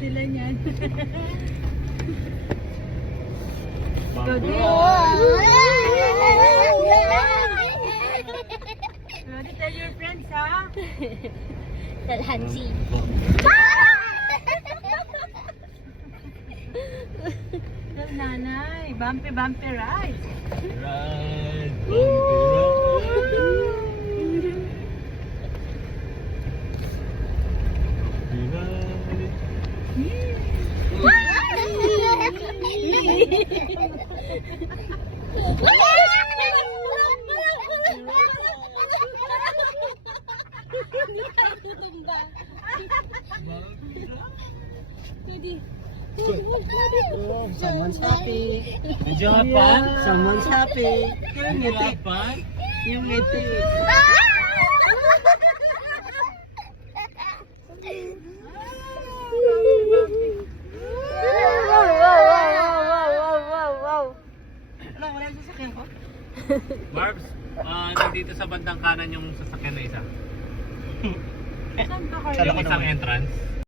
sila niyan. Lodi, tell your friends, ha? Dalhansi. Tell nanay, bumpy ride. Ride, bumpy Someone's happy. Nandiyan ka pa? Someone's happy. Yung Nandiyan ngiti. ka pa? Yung ngiti. Ano, wala yung sasakyan ko? Barbs, nandito sa bandang kanan yung sasakyan na isa. Saan ka Alam kayo? Yung ko isang naman. entrance.